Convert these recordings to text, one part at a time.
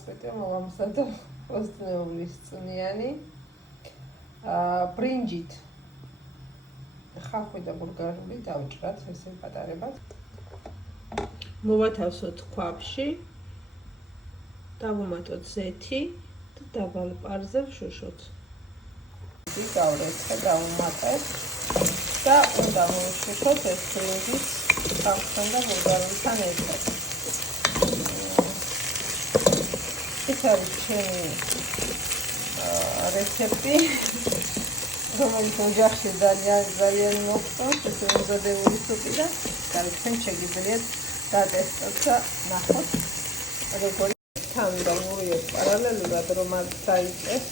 დავწყვიტე მოვამზადო ოსტნეულის წვნიანი ბრინჯით ხახვი და ბულგარული დავჭრათ ესე პატარებად. მოვათავსოთ ქვაბში, დავუმატოთ ზეთი და დაბალ პარზე ვშუშოთ. გავლეთ და დავუმატეთ და უნდა მოვშუშოთ ეს ბრინჯის ხავთან და ბულგარულთან ერთად. ეს არის ჩემი რეცეპტი, რომელიც ოჯახში ძალიან მოხდოს, ეს მომზადებული სუპი და თქვენ შეგიძლიათ დატესტოთ და ნახოთ, როგორი თან და მოვიოთ პარალელურად, რომ არ დაიწეს.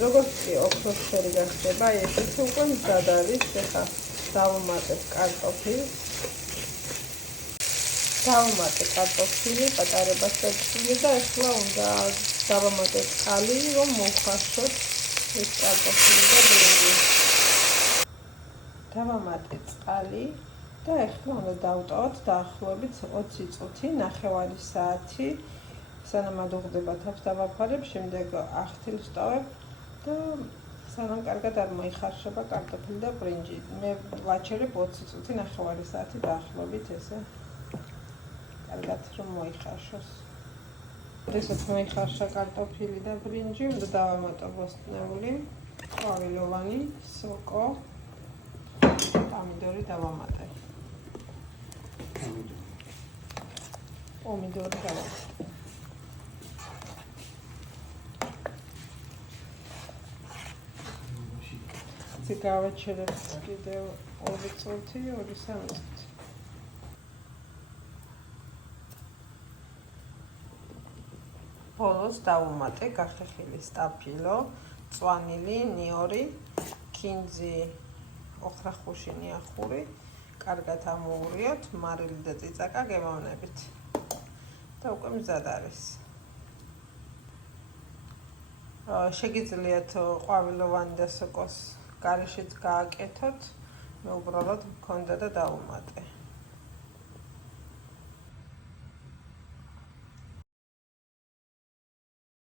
როგორც კი ოქროსფერი გახდება, ესეც უკვე მზად არის. ეხლა დავუმატებ კარტოფილს. დავუმატე კარტოფილი, პატარებას წევს და ახლა უნდა დავამატოთ წყალი, რომ მოვხარშოთ ეს კარტოფილი და ბრინჯი. დავამატე წყალი და ახლა უნდა დავტოვოთ დაახლოებით 20 წუთი, ნახევარი საათი, სანამ ადუღდება თავს დავაფარებ, შემდეგ ახთილს ვტოვებ და სანამ კარგად არ მოიხარშება კარტოფილი და ბრინჯი. მე ვაჩერებ 20 წუთი, ნახევარი საათი დაახლოებით ესე. კარგად რომ მოიხარშოს. როდესაც მოიხარშა კარტოფილი და ბრინჯი, უნდა დავამატო ოსტნეული, ყვავილოვანი, სოკო, პომიდორი დავამატე. პომიდორი დავამატე. ისე გავაჩერებ კიდევ 2 წუთი, 2-3 წუთი. ბოლოს დავუმატე გახეხილი სტაფილო, წვანილი, ნიორი, ქინძი, ოხრახუში, ნიახური, კარგად ამოურიოთ, მარილი და წიწაკა გემოვნებით. და უკვე მზად არის. შეგიძლიათ ყვავილოვანი და სოკოს გარეშეც გააკეთოთ, მე უბრალოდ მქონდა და დავუმატე.